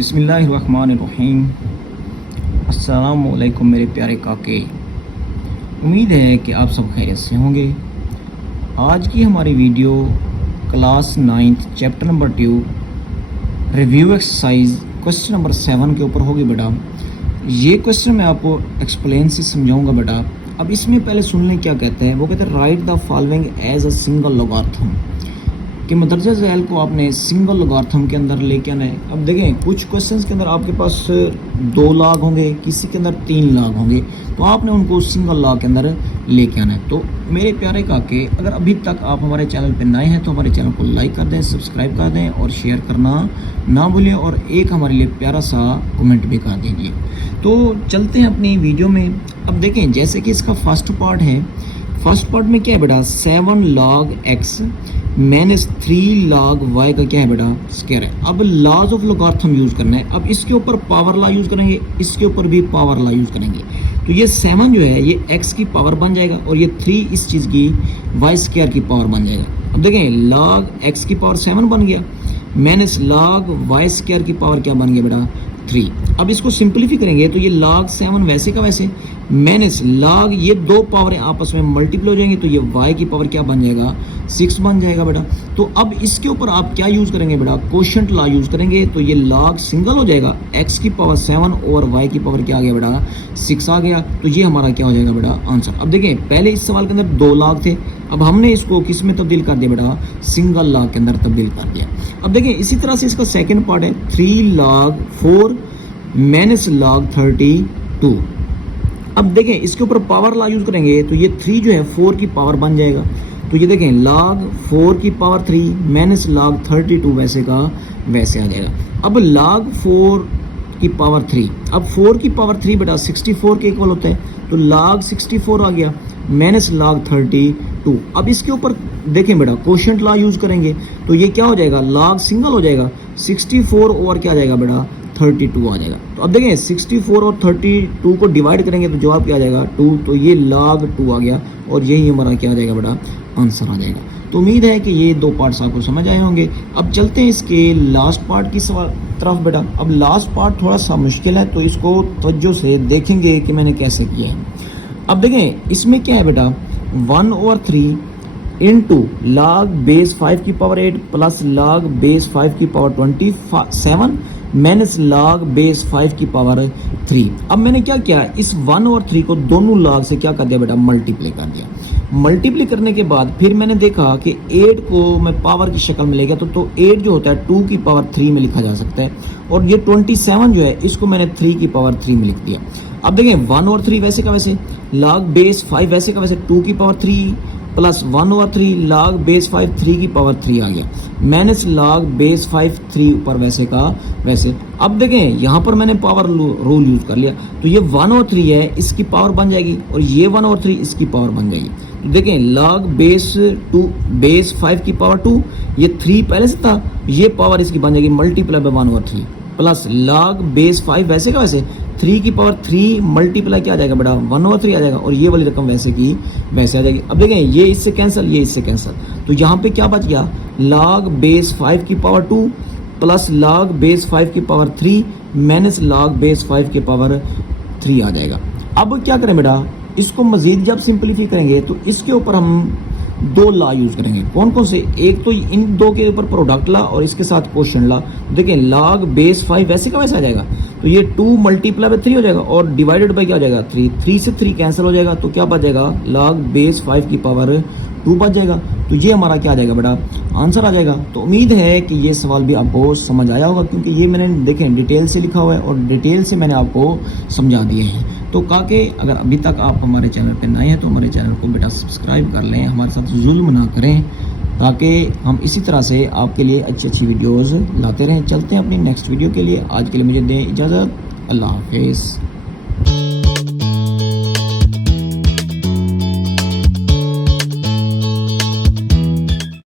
बिस्मिल्लाहिर्रहमानिर्रहीम। अस्सलामुअलैकुम मेरे प्यारे काके। उम्मीद है कि आप सब खैरियत से होंगे। आज की हमारी video class 9th chapter number 2 review exercise question number 7 के ऊपर होगी बेटा। ये क्वेश्चन मैं आपको एक्सप्लेन से समझाऊंगा बेटा। अब इसमें पहले सुन लें क्या कहते हैं। वो कहते हैं write the following as a single logarithm, कि मदरजा ज़ैल को आपने सिंगल लोगार्थम के अंदर लेके आना है। अब देखें कुछ क्वेश्चंस के अंदर आपके पास 2 लाग होंगे, किसी के अंदर 3 लाग होंगे, तो आपने उनको सिंगल लाग के अंदर लेके आना है। तो मेरे प्यारे काके, अगर अभी तक आप हमारे चैनल पर नए हैं तो हमारे चैनल को लाइक कर दें, सब्सक्राइब कर दें और शेयर करना ना भूलें, और एक हमारे लिए प्यारा सा कमेंट भी कर दीजिए। तो चलते हैं अपनी वीडियो में। अब देखें जैसे कि इसका फर्स्ट पार्ट है। फर्स्ट पार्ट में क्या है बेटा, 7 log x minus 3 log y का क्या है बेटा, स्क्वायर है। अब लॉज ऑफ लोगार्थम यूज करना है। अब इसके ऊपर पावर लॉ यूज करेंगे, इसके ऊपर भी पावर लॉ यूज करेंगे। तो ये 7 जो है ये x की पावर बन जाएगा, और ये 3 इस चीज़ की y स्क्वायर की पावर बन जाएगा। अब देखें log x की पावर 7 बन गया, माइनस log y स्क्वायर की पावर क्या बन गया बेटा, 3। अब इसको सिंपलीफाई करेंगे तो ये log 7 वैसे का वैसे माइनस log ये 2 पावर आपस में मल्टीप्लाई हो जाएंगे, तो ये y की पावर क्या बन जाएगा, 6 बन जाएगा बेटा। तो अब इसके ऊपर आप क्या यूज करेंगे बेटा, कोशेंट लॉ यूज करेंगे। तो ये log सिंगल हो जाएगा, x की पावर 7 और y की पावर क्या आ गया बेटा, 6 आ गया। तो ये हमारा क्या हो जाएगा बेटा, आंसर। अब देखें पहले इस सवाल के अंदर 2 log थे, अब हमने इसको किस में तब्दील कर दिया बेटा, सिंगल log के अंदर तब्दील कर दिया। अब देखें इसी तरह से इसका सेकेंड पार्ट है 3 log 4 माइनस log 32। अब देखें इसके ऊपर पावर लॉ यूज करेंगे तो ये 3 जो है 4 की पावर बन जाएगा। तो ये देखें log 4 की पावर 3 माइनस log 32 वैसे का वैसे आ जाएगा। अब log 4 की पावर 3, अब 4 की पावर 3 बेटा 64 के इक्वल होता है, तो log 64 आ गया माइनस log 32। अब इसके ऊपर देखें बेटा कोशेंट लॉ यूज करेंगे, तो ये क्या हो जाएगा, log सिंगल हो जाएगा 64 और क्या आ जाएगा बेटा, 32 आ जाएगा। तो अब देखें 64 और 32 को डिवाइड करेंगे तो जवाब क्या आ जाएगा, 2। तो ये log 2 आ गया, और यही हमारा क्या आ जाएगा बेटा, आंसर आ जाएगा। तो उम्मीद है कि ये 2 पार्ट्स आपको समझ आए होंगे। अब चलते हैं इसके लास्ट पार्ट की तरफ बेटा। अब लास्ट पार्ट थोड़ा सा मुश्किल है, तो इसको तवज्जो से देखेंगे कि मैंने कैसे किया है। अब देखें इसमें क्या है बेटा, 1/3 इंटू log बेस 5 की पावर 8 प्लस log बेस 5 की पावर 27 माइनस log बेस 5 की पावर 3। अब मैंने क्या किया, इस 1/3 को दोनों log से क्या कर दिया बेटा, मल्टीप्लाई कर दिया। मल्टीप्लाई करने के बाद फिर मैंने देखा कि 8 को मैं पावर की शक्ल में ले गया, तो 8 जो होता है 2 की पावर 3 में लिखा जा सकता है, और ये 27 जो है इसको मैंने 3 की पावर 3 में लिख दिया। अब देखें 1/3 वैसे का वैसे, log बेस 5 वैसे का वैसे 2 की पावर 3 प्लस 1/3 log बेस 5 3 की पावर 3 आ गया, माइनस log बेस 5 3 ऊपर वैसे का वैसे। अब देखें यहाँ पर मैंने पावर रूल यूज कर लिया, तो ये 1/3 है इसकी पावर बन जाएगी, और ये 1/3 इसकी पावर बन जाएगी। तो देखें log बेस 5 की पावर 2, ये 3 पहले से था, ये पावर इसकी बन जाएगी multiply by 1/3 plus log base 5 वैसे का वैसे 3 की पावर 3 मल्टीप्लाई क्या आ जाएगा बेटा, 1/3 आ जाएगा, और ये वाली रकम वैसे की वैसे आ जाएगी। अब देखें ये इससे कैंसिल, ये इससे कैंसिल, तो यहाँ पे क्या बच गया, log बेस 5 की पावर 2 प्लस log बेस 5 की पावर 3 माइनस log बेस 5 की पावर 3 आ जाएगा। अब क्या करें बेटा, इसको मजीद जब सिंपलीफाई करेंगे तो इसके ऊपर हम 2 लॉ यूज करेंगे। कौन कौन से, एक तो इन 2 के ऊपर प्रोडक्ट लॉ और इसके साथ क्वोशिएंट लॉ। देखें log बेस 5 वैसे का वैसे आ जाएगा, तो ये 2 मल्टीप्लाई बाय 3 हो जाएगा, और डिवाइडेड बाय क्या हो जाएगा, 3 से 3 कैंसिल हो जाएगा, तो क्या बच जाएगा, log बेस 5 की पावर 2 बच जाएगा। तो ये हमारा क्या आ जाएगा बेटा, आंसर आ जाएगा। तो उम्मीद है कि ये सवाल भी आपको समझ आया होगा, क्योंकि ये मैंने देखें डिटेल से लिखा हुआ है और डिटेल से मैंने आपको समझा दिए हैं। तो काके, अगर अभी तक आप हमारे चैनल पर नए हैं तो हमारे चैनल को बेटा सब्सक्राइब कर लें, हमारे साथ जुल्म ना करें, ताकि हम इसी तरह से आपके लिए अच्छी अच्छी वीडियोज़ लाते रहें। चलते हैं अपनी नेक्स्ट वीडियो के लिए। आज के लिए मुझे दें इजाज़त। अल्लाह हाफिज़।